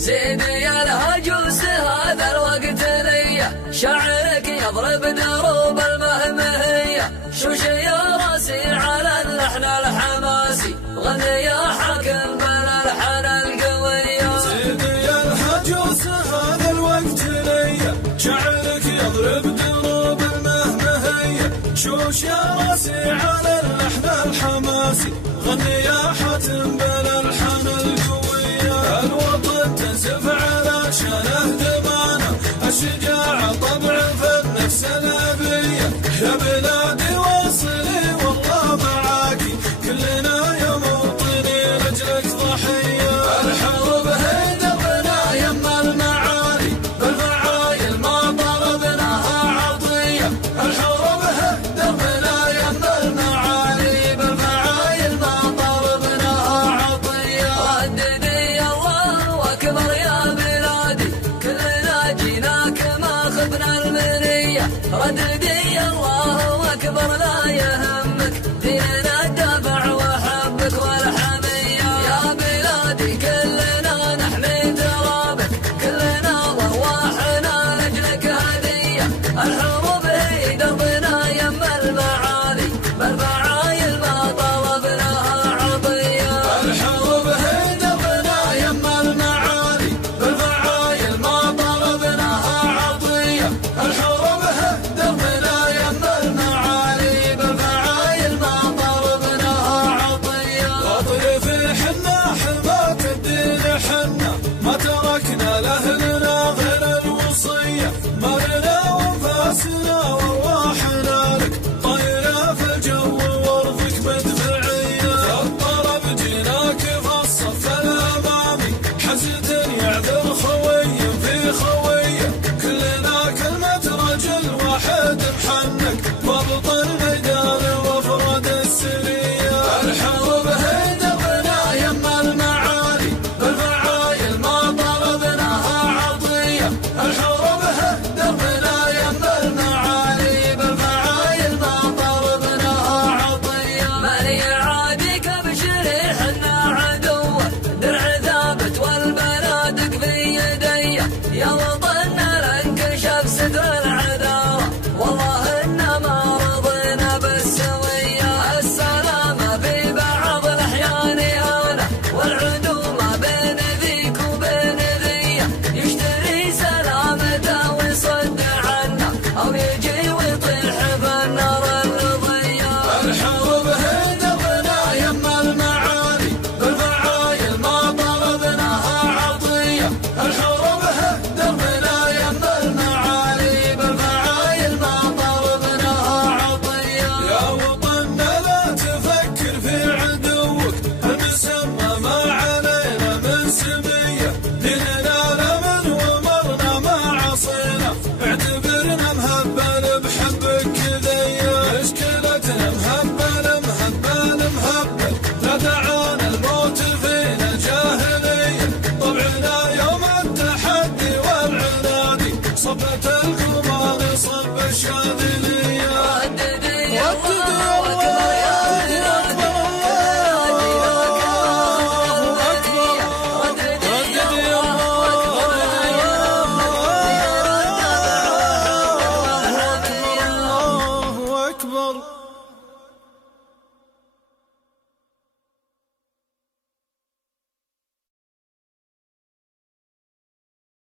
زيني يا الهجوس هذا الوقت ليا، شعرك يضرب دروب المهمهية، شوش يا راسي على اللحن الحماسي، غني يا حاكم بالالحان القوية. زيني يا الهجوس هذا الوقت ليا، شعرك يضرب دروب المهمهية، شوش يا راسي على اللحن الحماسي، غني يا حاتم بالالحان القوية. الوطن تنزف على شانه دمانه، الشجاعة طبع في النفس الأبية، يا بلادي واصلي والله معاكي، كلنا يا موطني رجلك ضحية. الحروب هي دربنا يما المعالي، بالفعايل ما طلبناها عطية. الحروب هي دربنا يما المعالي، بالفعايل ما طلبناها عطية. رددي الله أكبر يا بلادي، كلنا جيناك ما خبنا المنية. رددي الله أكبر لا يهمك، ديننا الدفع وحبك والحمية. يا بلادي كلنا نحمي ترابك، كلنا وارواحنا لأجلك هدية. الحروب هي دربنا يم المعالي، بالفعايل ما طلبناها عطية. الحروب هي دربنا يم المعالي، بالفعايل ما طلبناها عطية. الحروب هي دربنا يم المعالي، بالفعايل ما طلبناها عطية. واطرف حنا حماة الدين حنا، ما تركنا لأهلنا غير الوصية، مرنا وانفاسنا وارواحنا لك، طايرة في الجو وارضك مدفعية. الطرب جيناك في الصف الأمامي، حزة يعذر خوف